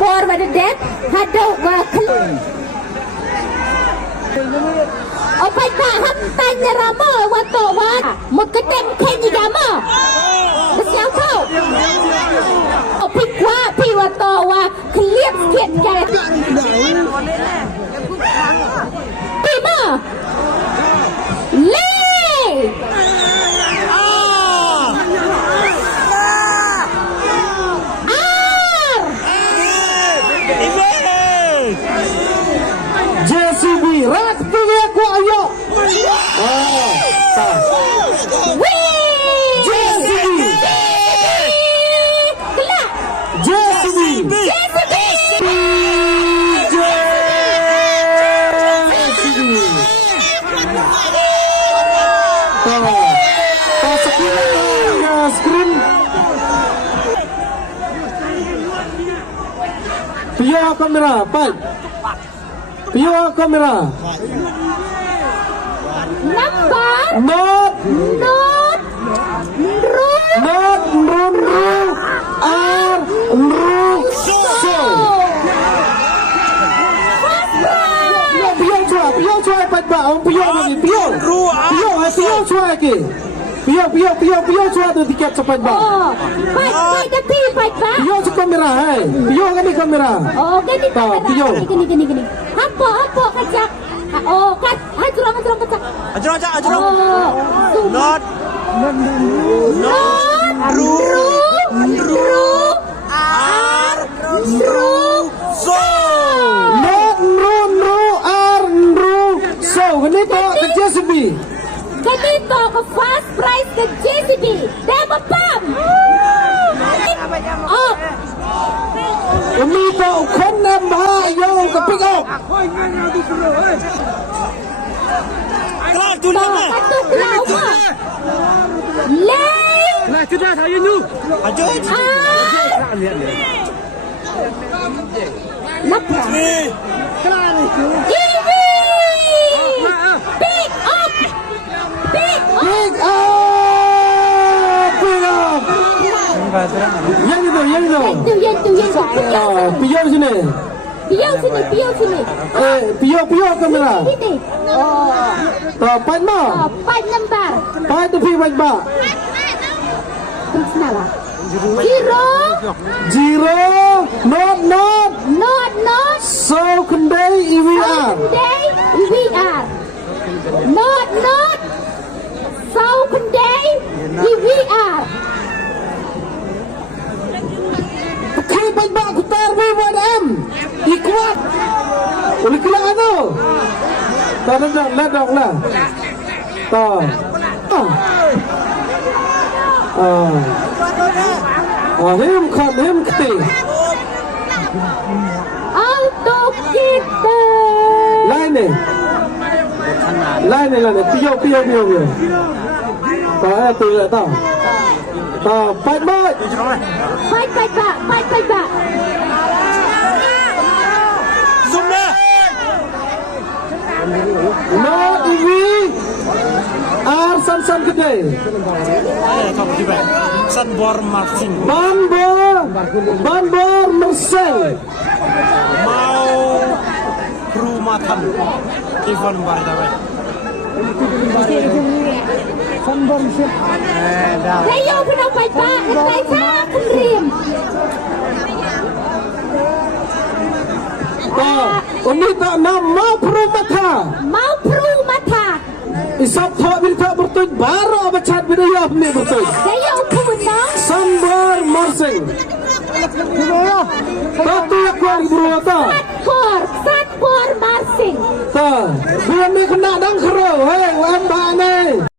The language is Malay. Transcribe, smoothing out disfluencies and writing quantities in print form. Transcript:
por Bernadette hado wa Opai ka tanya rama wa to wa mukadem khen gama Besiau kau Opai kwa pi wa to wa kliep kiet ja Pi ma Le JCB rak tiga ku ayo JCB kelak JCB screen Pio kamera baik Pio kamera number not ru ar ru so Pio cuai baik ba ông Pio lagi Pio cuai lagi Pio cuai tu tiket cepat ba baik tapi baik ba Pio tu kamera hai Pio kami kamera oh gini Pio gini apa kacak oh kat hajurang kacak Ajurang. Not ru ar ru so. not ru ar ru so ini tu ke JCB ganito ka fast price ka JCB demo pam oh ini tu kon nama yo ke pick up Kelar tulang ni. katuk lau ma le Kelar sudah saya ni. Ajur. lapra Kelar. TV pick up pick up yang itu yang Pio sini sini Pio kamera ini oh pan ma pan number pan tu pi baik ba Kenapa? Zero, not, so kendai EVR, Day, EVR, not, so kendai, EVR. Pakai baik ba kutar BWM, ikuat, boleh kelar tu, tak ada lah, hem keti. Auto kita. Lain ni. Pio. Tak tu tak tahu. Tak, baik. Baik, Pak. Zoom dah. Not EV. San kedai. Kau tiba. Sunbor Marching. Banbor Mersel. Mau Rumatan. Kifan bar dah. Saya kenapa baik, Pak? Saya kirim. Ini tak nama Perumata. Mau Perumata. Isap thok bil thok bertuj baru abacat bidaya ni bertuj. Saya upunang. Sunbor Mersel. Satu kuat Perumata. Satpor Marsing. Biar ni kena dang kero, hei, wan ba ni.